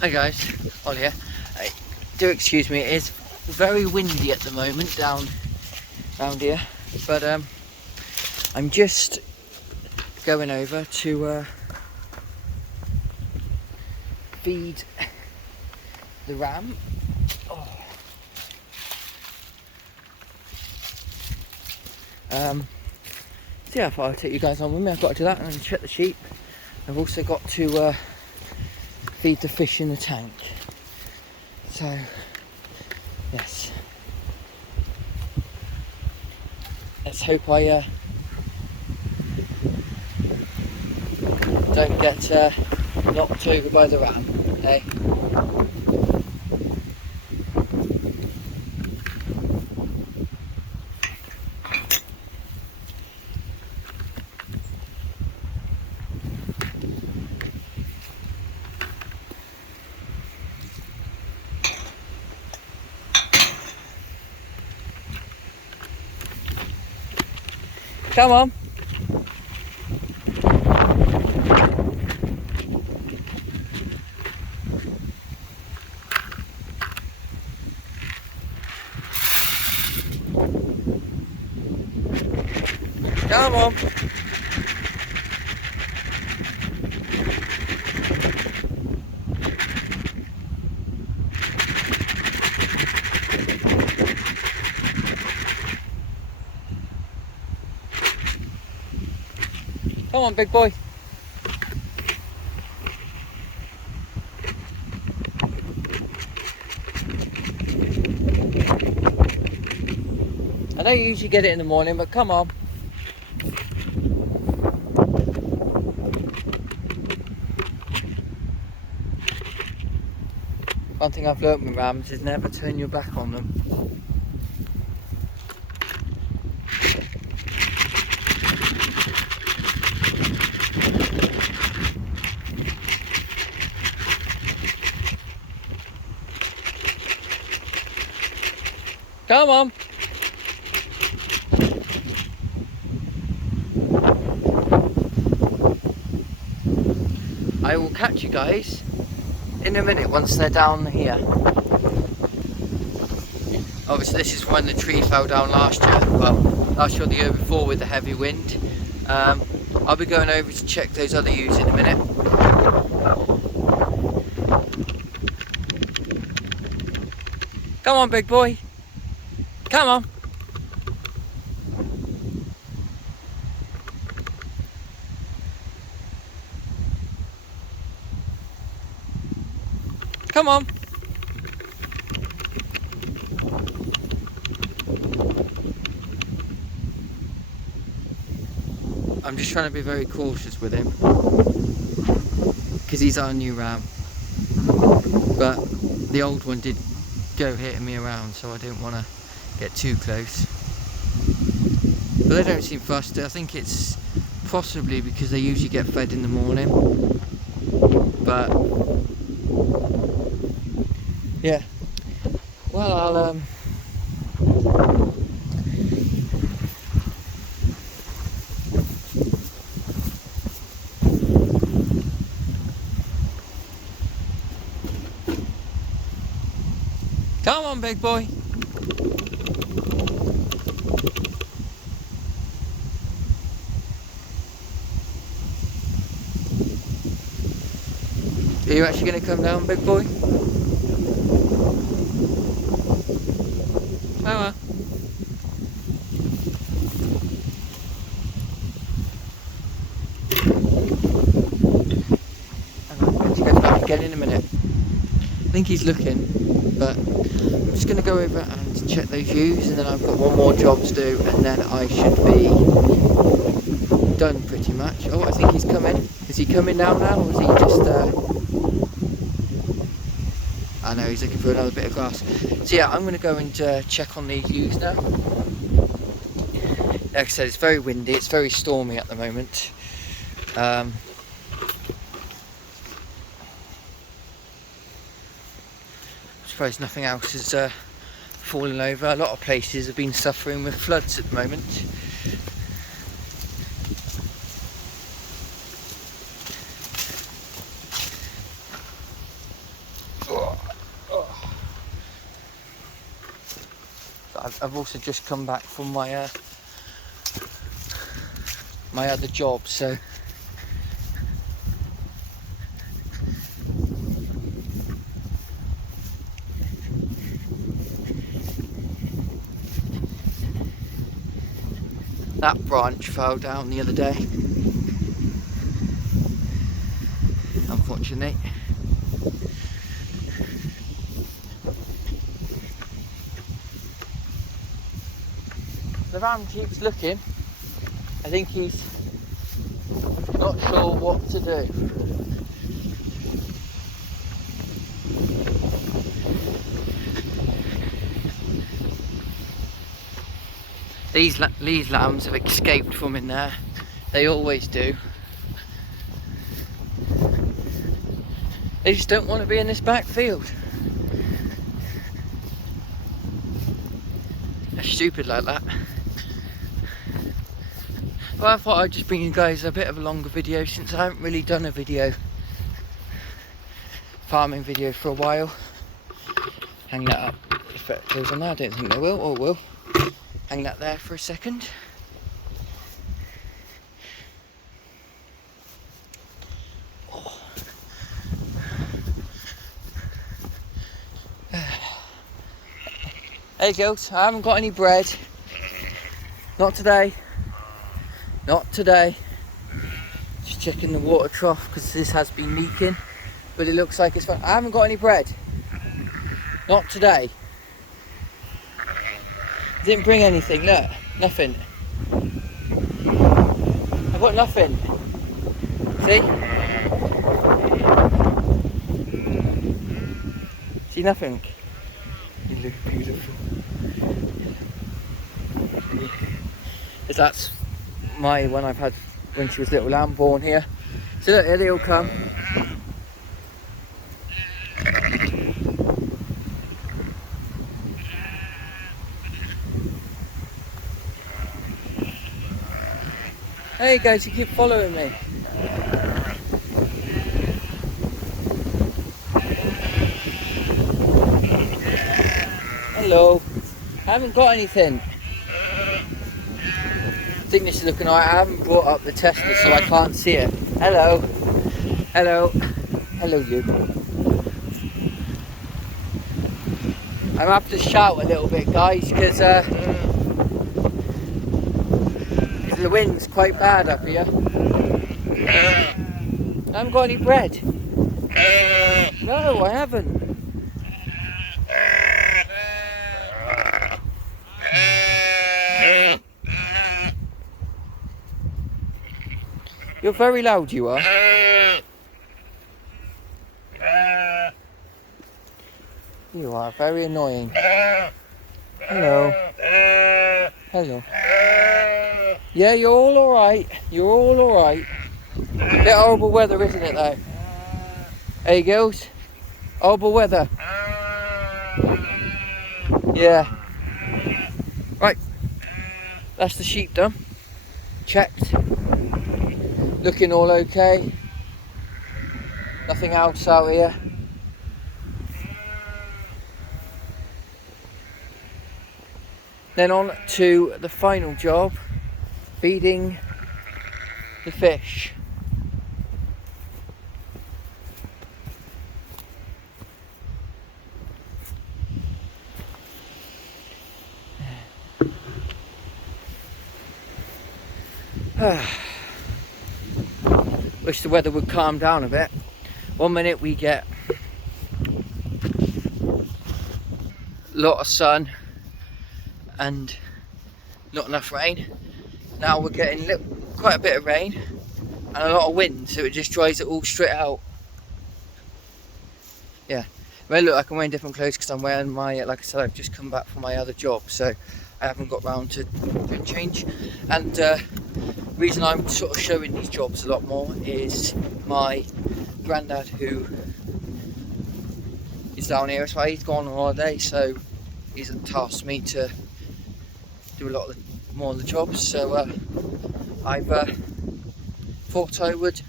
Hi guys, Ollie here. Do excuse me, it is very windy at the moment down here, but I'm just going over to feed the ram. Oh. So yeah, I thought I'd take you guys on with me. I've got to do that and check the sheep. I've also got to feed the fish in the tank. So yes, let's hope I don't get knocked over by the ram. Hey. Come on. Come on. Come on, big boy. I know you usually get it in the morning, but come on. One thing I've learnt with rams is never turn your back on them. Come on. I will catch you guys in a minute once they're down here. Obviously this is when the tree fell down last year. Well, last year or the year before with the heavy wind. I'll be going over to check those other ewes in a minute. Come on, big boy. Come on. Come on. I'm just trying to be very cautious with him because he's our new ram, but the old one did go hitting me around, so I didn't want to get too close. But they don't seem fussed. I think it's possibly because they usually get fed in the morning, but yeah. Well, I'll come on, big boy. Are you actually going to come down, big boy? Oh well. Let's go back again in a minute. I think he's looking, but I'm just going to go over and check those ewes, and then I've got one more job to do, and then I should be done pretty much. Oh, I think he's coming. Is he coming down now, or is he just I know he's looking for another bit of grass. So yeah, I'm going to go and check on these ewes now. Like I said, it's very windy, it's very stormy at the moment. I suppose nothing else is falling over. A lot of places have been suffering with floods at the moment. I've also just come back from my my other job, so that branch fell down the other day, unfortunately. The ram keeps looking. I think he's not sure what to do. These lambs have escaped from in there. They always do. They just don't want to be in this back field. They're stupid like that. Well, I thought I'd just bring you guys a bit of a longer video since I haven't really done a farming video for a while. Hang that up if it goes on there. I don't think they will, or will. Hang that there for a second. Oh. Hey girls, I haven't got any bread. Not today. Not today. Just checking the water trough because this has been leaking, but it looks like it's fine. I haven't got any bread. Not today. Didn't bring anything. Look, nothing. I've got nothing. See? See nothing. You look beautiful. Because that's my one I've had when she was little lamb born here. So look, here they all come. Hey guys, you keep following me. Hello. I haven't got anything. I think this is looking alright. I haven't brought up the tester so I can't see it. Hello. Hello. Hello you. I'm gonna have to shout a little bit guys because the wind's quite bad up here. I haven't got any bread. No, I haven't. You're very loud, you are. You are very annoying. Hello. Hello. Yeah, you're all alright. You're all alright. Bit horrible weather, isn't it, though? Hey, girls. Horrible weather. Yeah. Right. That's the sheep done. Checked. Looking all okay. Nothing else out here. Then on to the final job. Feeding the fish. Wish the weather would calm down a bit. One minute we get a lot of sun and not enough rain. Now we're getting quite a bit of rain and a lot of wind, so it just dries it all straight out. Yeah, well, look, I can wear different clothes because I'm wearing my, like I said, I've just come back from my other job, so I haven't got round to change. And the reason I'm sort of showing these jobs a lot more is my granddad, who is down here, so he's gone on holiday, so he's tasked me to do a lot of more of the jobs. So I've thought I would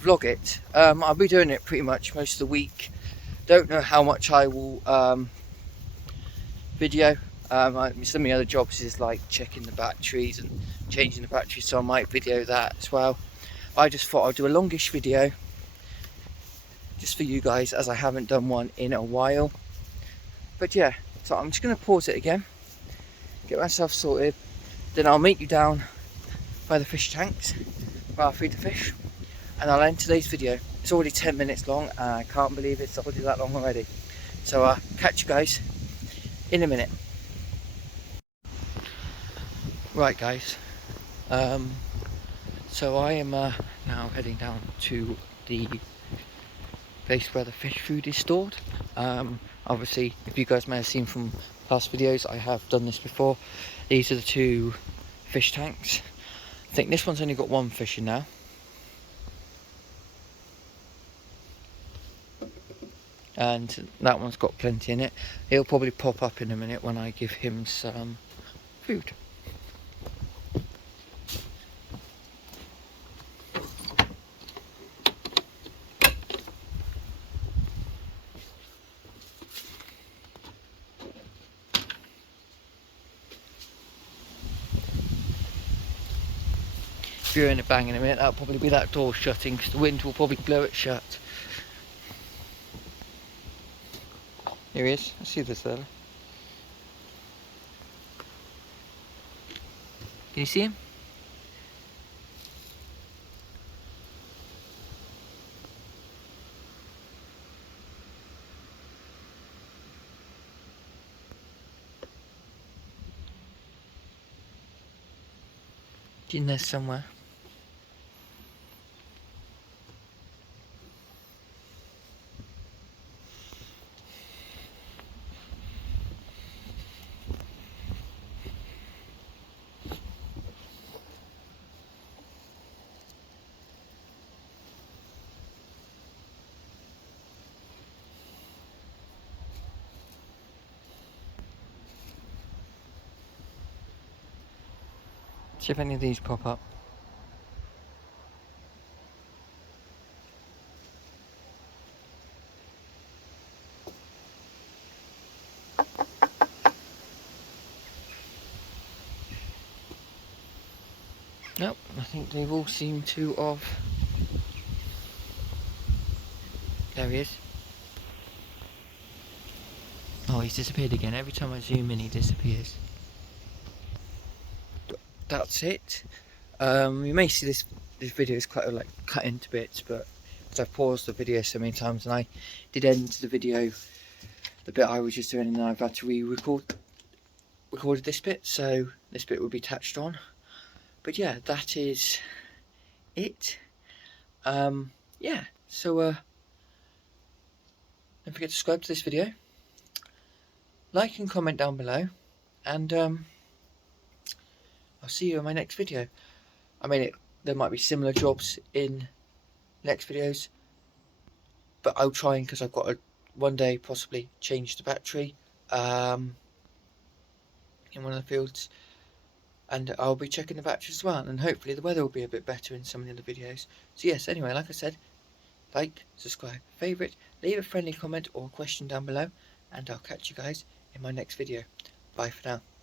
vlog it. I'll be doing it pretty much most of the week. Don't know how much I will video, Some of the other jobs is like checking the batteries and changing the batteries, so I might video that as well. I just thought I'd do a longish video just for you guys, as I haven't done one in a while. But yeah, so I'm just going to pause it again, get myself sorted, then I'll meet you down by the fish tanks where I'll feed the fish, and I'll end today's video. It's already 10 minutes long and I can't believe it's already that long already. So catch you guys in a minute. Right guys, so I am now heading down to the place where the fish food is stored. Obviously, if you guys may have seen from past videos, I have done this before. These are the 2 fish tanks. I think this one's only got 1 fish in now. And that one's got plenty in it. He'll probably pop up in a minute when I give him some food. If you're in a bang in a minute, that'll probably be that door shutting, because the wind will probably blow it shut. Here he is. I see this early. Can you see him? He's in there somewhere. See if any of these pop up. Nope, I think they all seem to have... There he is. Oh, he's disappeared again. Every time I zoom in, he disappears. That's it. You may see this video is quite like cut into bits, but because I've paused the video so many times, and I did end the video, the bit I was just doing, and then I've had to recorded this bit, so this bit will be touched on. But yeah, that is it. Yeah, so don't forget to subscribe to this video, like and comment down below, and I'll see you in my next video. I mean, there might be similar jobs in next videos, but I'll try, because I've got to one day possibly change the battery in one of the fields, and I'll be checking the battery as well, and hopefully the weather will be a bit better in some of the other videos. So yes, anyway, like I said, like, subscribe, favourite, leave a friendly comment or question down below, and I'll catch you guys in my next video. Bye for now.